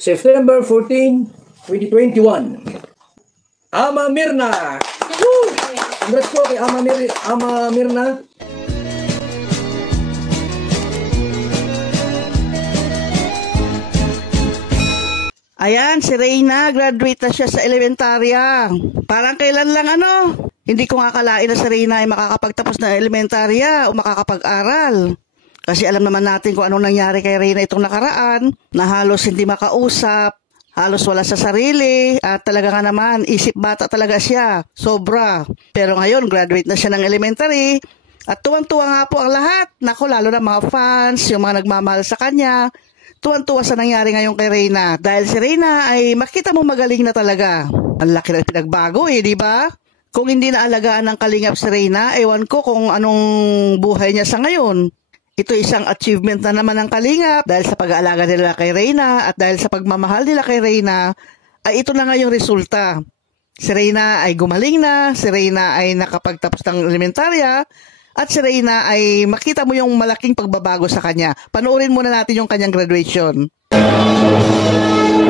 September 14, 2021. Ama Mirna! Woo! Congrats po kay Ama Mirna. Ayan, si Reyna, graduate na siya sa elementarya. Parang kailan lang hindi ko nga akalain na si Reyna ay makakapagtapos na elementarya o makakapag-aral. Kasi alam naman natin kung anong nangyari kay Reyna itong nakaraan, na halos hindi makausap, halos wala sa sarili, at talaga nga naman, isip bata talaga siya, sobra. Pero ngayon, graduate na siya ng elementary, at tuwang-tuwa nga po ang lahat. Naku, lalo na mga fans, yung mga nagmamahal sa kanya, tuwan-tuwa sa nangyari ngayon kay Reyna. Dahil si Reyna ay makita mo magaling na talaga. Ang laki na pinagbago di ba? Kung hindi naalagaan ng kalingap si Reyna, ewan ko kung anong buhay niya sa ngayon. Ito isang achievement na naman ng kalingap dahil sa pag-aalaga nila kay Reyna at dahil sa pagmamahal nila kay Reyna, ay ito na nga yung resulta. Si Reyna ay gumaling na, si Reyna ay nakapagtapos ng elementarya, at si Reyna ay makita mo yung malaking pagbabago sa kanya. Panoorin muna natin yung kanyang graduation.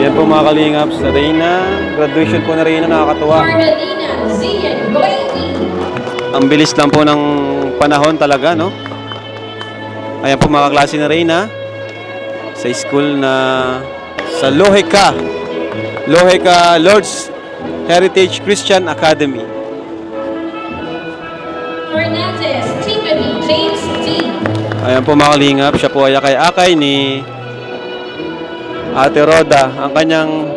Yan po mga kalingap sa Reyna. Graduation po na Reyna, nakakatuwa. Ang bilis lang po ng panahon talaga, no? Ayan po mga klase na Reyna sa school na sa Loheka Lord's Heritage Christian Academy. Ayan po mga kalingap, siya po ay akay ni Ate Roda, ang kanyang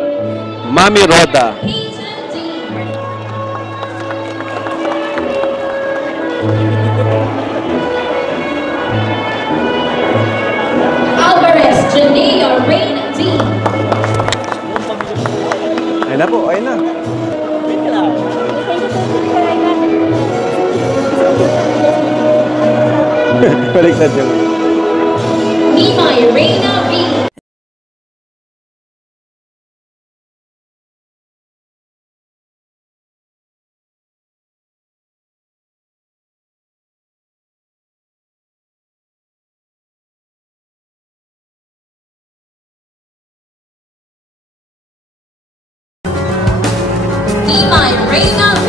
Mami Roda. Alvarez Janea Rain D. Ayun na po, ayun na. Baliktad yung Mimay Reyna V. Mimay Reyna V.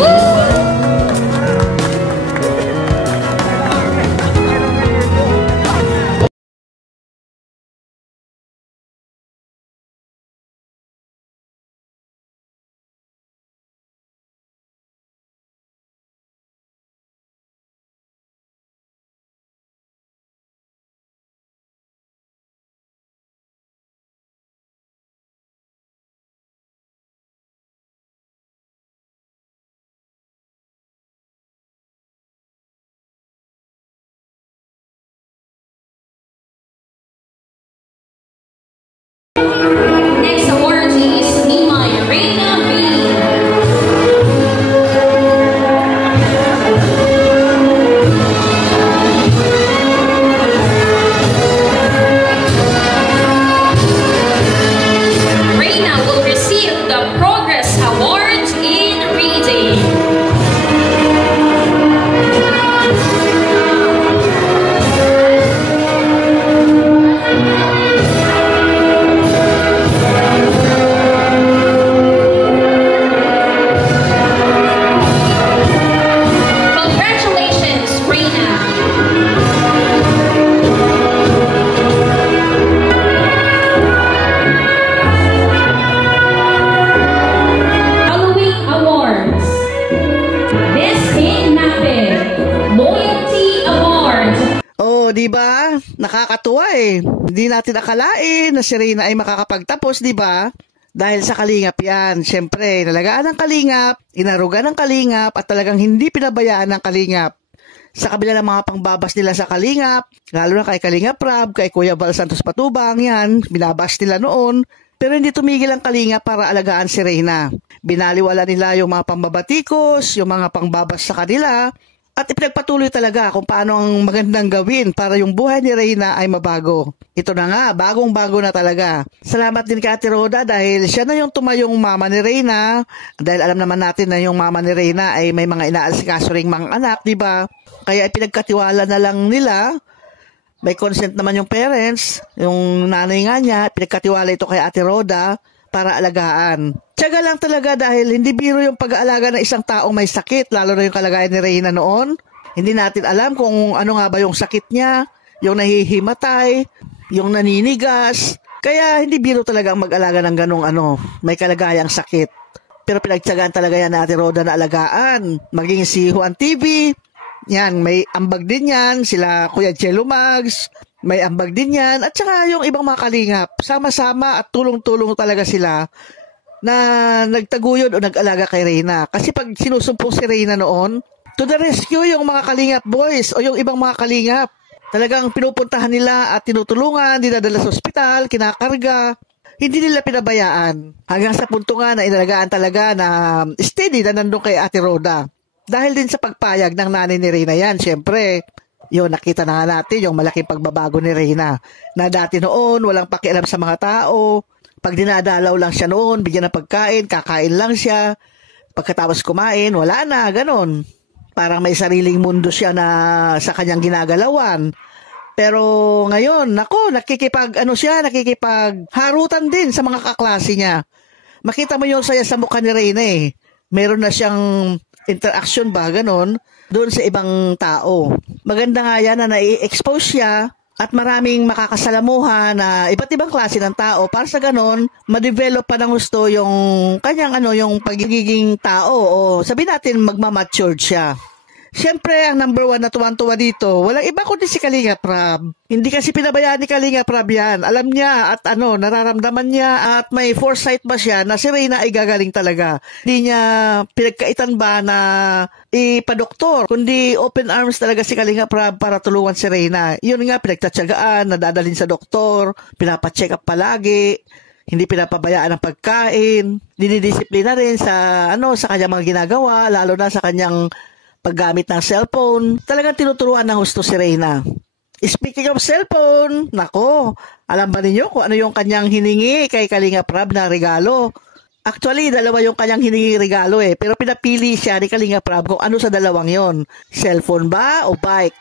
Next award is Mimay Reyna V. Reyna will receive the Progress Award in Reading. Congratulations, Reyna. Following awards. Destin Nape, Loyalty Award. Di ba? Nakakatuwa Hindi natin akalain na si Reyna ay makakapagtapos, di ba? Dahil sa kalingap yan. Siyempre, nalagaan ng kalingap, inaruga ng kalingap, at talagang hindi pinabayaan ng kalingap. Sa kabila ng mga pangbabas nila sa kalingap, lalo na kay Kalingap Rab, kay Kuya Val Santos Patubang, yan, binabas nila noon. Pero hindi tumigil ang kalingap para alagaan si Reyna. Binaliwala nila yung mga pambabatikos, yung mga pangbabas sa kanila, at ipinagpatuloy talaga kung paano ang magandang gawin para yung buhay ni Reyna ay mabago. Ito na nga, bagong-bago na talaga. Salamat din kay Ate Roda dahil siya na yung tumayong mama ni Reyna. Dahil alam naman natin na yung mama ni Reyna ay may mga inaasikaso ring mga anak, di ba? Kaya ipinagkatiwala na lang nila May consent naman yung parents, yung nanay nga niya, pinagkatiwala ito kay Ate Roda para alagaan. Tiyaga lang talaga dahil hindi biro yung pag-aalaga ng isang taong may sakit, lalo na yung kalagayan ni Reyna noon. Hindi natin alam kung ano nga ba yung sakit niya, yung nahihimatay, yung naninigas. Kaya hindi biro talaga ang mag-alaga ng ganong may kalagayang sakit. Pero pinagtiyagaan talaga yan na Ate Roda na alagaan. Maging si Juan TV, yan, may ambag din yan. Sila Kuya Jello Mags, may ambag din yan. At saka yung ibang mga kalingap, sama-sama at tulong-tulong talaga sila na nagtaguyod o nag-alaga kay Reyna. Kasi pag sinusumpong si Reyna noon, to the rescue yung mga kalingap boys o yung ibang mga kalingap. Talagang pinupuntahan nila at tinutulungan, dinadala sa ospital, kinakarga. Hindi nila pinabayaan. Hanggang sa punto nga na inalagaan talaga na steady na nandun kay Ate Roda. Dahil din sa pagpayag ng nanay ni Reyna yan, syempre, yun, nakita na nga natin yung malaking pagbabago ni Reyna. Na dati noon, walang pakialam sa mga tao. Pag dinadalaw lang siya noon, bigyan ng pagkain, kakain lang siya. Pagkatapos kumain, wala na, ganon. Parang may sariling mundo siya na sa kanyang ginagalawan. Pero ngayon, nakikipagharutan din sa mga kaklase niya. Makita mo yung saya sa mukha ni Reyna eh. Meron na siyang interaction ba, ganon, doon sa ibang tao. Maganda nga yan na nai-expose siya at maraming makakasalamuhan na iba't ibang klase ng tao para sa ganon, ma-develop pa ng gusto yung kanyang yung pagiging tao o sabihin natin magmamatured siya. Siyempre, ang number one na tuwan-tuwa dito, walang iba kundi si Kalinga Prab. Hindi kasi pinabayaan ni Kalinga Prab yan. Alam niya at nararamdaman niya at may foresight ba siya na si Reyna ay gagaling talaga. Hindi niya pinagkaitan ba na ipadoktor, kundi open arms talaga si Kalinga Prab para tulungan si Reyna. Yun nga, pinagtatsagaan, nadadalhin sa doktor, pinapacheck up palagi. Hindi pinapabayaan ang pagkain, dinidisiplina rin sa sa kanyang mga ginagawa, lalo na sa kanyang paggamit ng cellphone. Talagang tinuturuan ng gusto si Reyna. Speaking of cellphone, nako, alam ba ninyo kung ano yung kanyang hiningi kay Kalinga Prab na regalo? Actually, dalawa yung kanyang hiningi regalo pero pinapili siya ni Kalinga Prab kung ano sa dalawang yon. Cellphone ba o bike?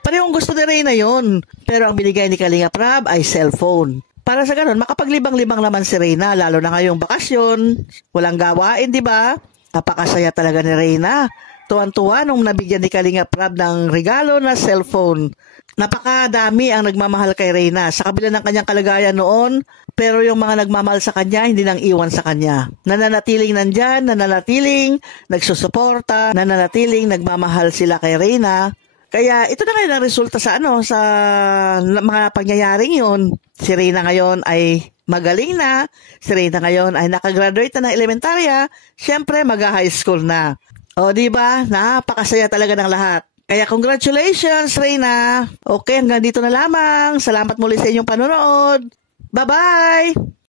Parehong gusto ni Reyna yon, pero ang binigay ni Kalinga Prab ay cellphone. Para sa ganun, makapaglibang-libang naman si Reyna, lalo na ngayong bakasyon, walang gawain, di ba? Napakasaya talaga ni Reyna. Tuwan-tuwa nung nabigyan ni Kalinga Prab ng regalo na cellphone. Napakadami ang nagmamahal kay Reyna sa kabila ng kanyang kalagayan noon, pero yung mga nagmamahal sa kanya hindi nang iwan sa kanya. Nananatiling nandyan, nananatiling nagsusuporta, nananatiling nagmamahal sila kay Reyna. Kaya ito na ngayon ang resulta sa sa mga pangyayaring yun. Si Reyna ngayon ay magaling na, si Reyna ngayon ay nakagraduate na ng elementarya, syempre mag-high school na. O, diba? Napakasaya talaga ng lahat. Kaya congratulations, Reyna. Okay, hanggang dito na lamang. Salamat muli sa inyong panonood. Bye-bye!